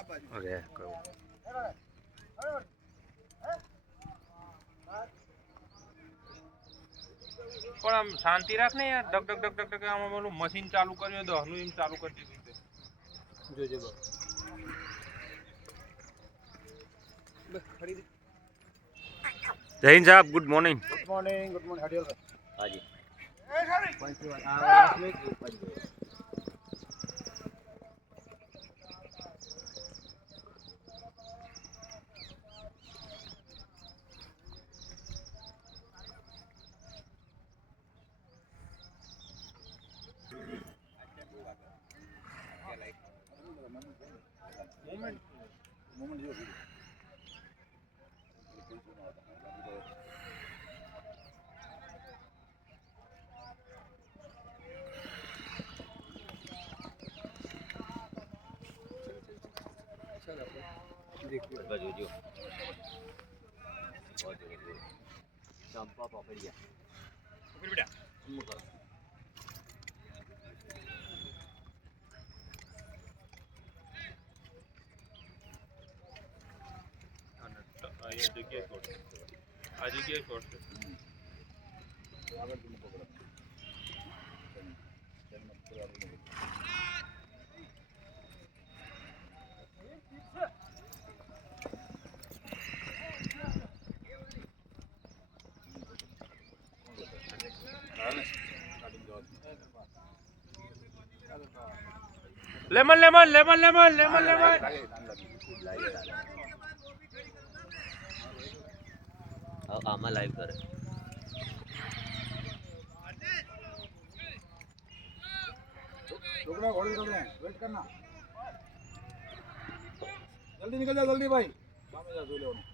અરે કહું પણ આમ શાંતિ રાખ ને યાર. ડક ડક ડક ડક આમ ઓલું મશીન ચાલુ કર્યું તો હનું એમ ચાલુ કરી દીધું જોજે જય હિન્દ સાહેબ, ગુડ મોર્નિંગ. ગુડ મોર્નિંગ હરિયલભાઈ. હાજી. મોમેન્ટ જો જોજો ચંપા પકડ્યા આ જગ્યાએ શોર્ટ છે. Lemon lemon lemon lemon lemon lemon આમાં લાઈવ કરે. टुकड़ा घोड़ी कर रहे हैं, वेट करना. जल्दी निकल जा जल्दी भाई. सामने जा ले उन्हें.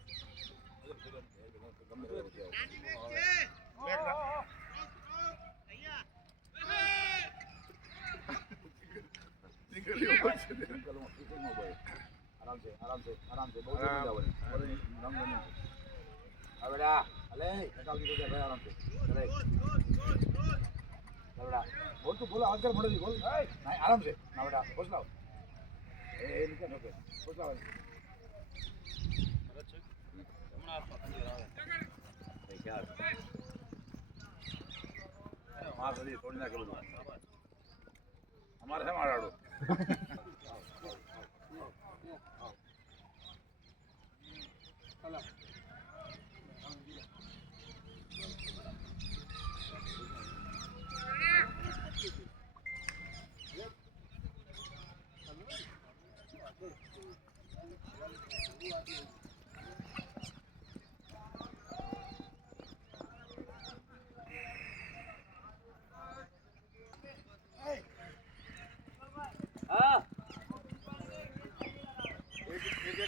आराम से आराम से आराम से बहुत अब बेटा अले निकाल के दे भाई आराम से चले बेटा बोल तो बोला आकर मोड़ दी बोल नहीं आराम से ना बेटा बोल लाओ ए निकल ओके बोल लाओ क्या मार दे थोड़ी ना के बोल हमारे से माराड़ो चलो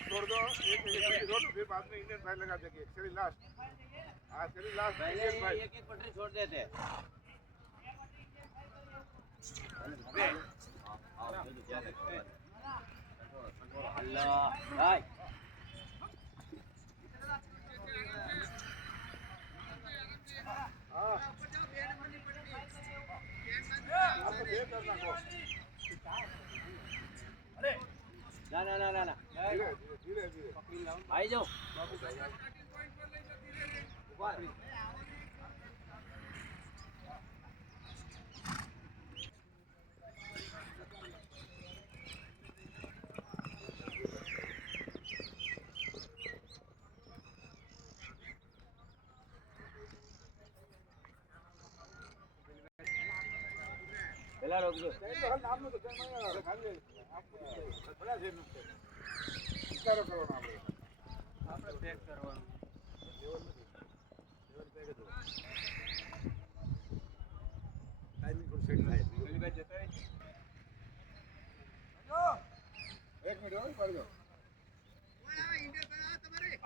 छोड़ दो एक फिर बाद में इंडियन फाइल लगा देंगे चलिए लास्ट हाँ चलिए लास्ट पहले एक एक पटरी छोड़ देते हैं. अल्लाह भाई ना ना ना ना ना धीरे धीरे आई जाओ. पहला रोक दो. नाम नो तो खाली बड़ा से विचारो करो ना આપણે પેક કરવાનું. टाइमिंग फुल सेट થાય ગલીભાઈ જતા રહે. એક મિનિટ હો પર દો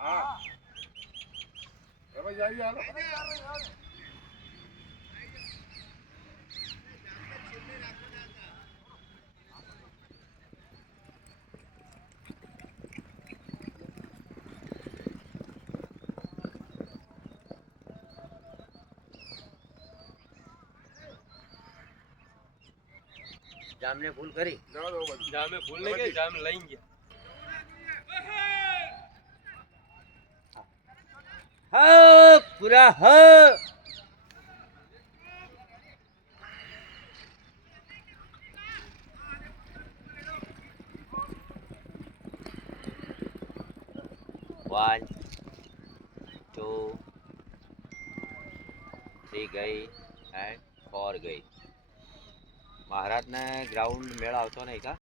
હા હવે જાઈએ હાલો જામને ભૂલ કરી. જવા દો બસ જામે ભૂલ નહીં ગઈ, જામે લઈ ગયા. હા પૂરા હ 1 2 3 ગઈ એન્ડ 4 ગઈ મહારાજને ગ્રાઉન્ડ મેળ આવતો નહીં કા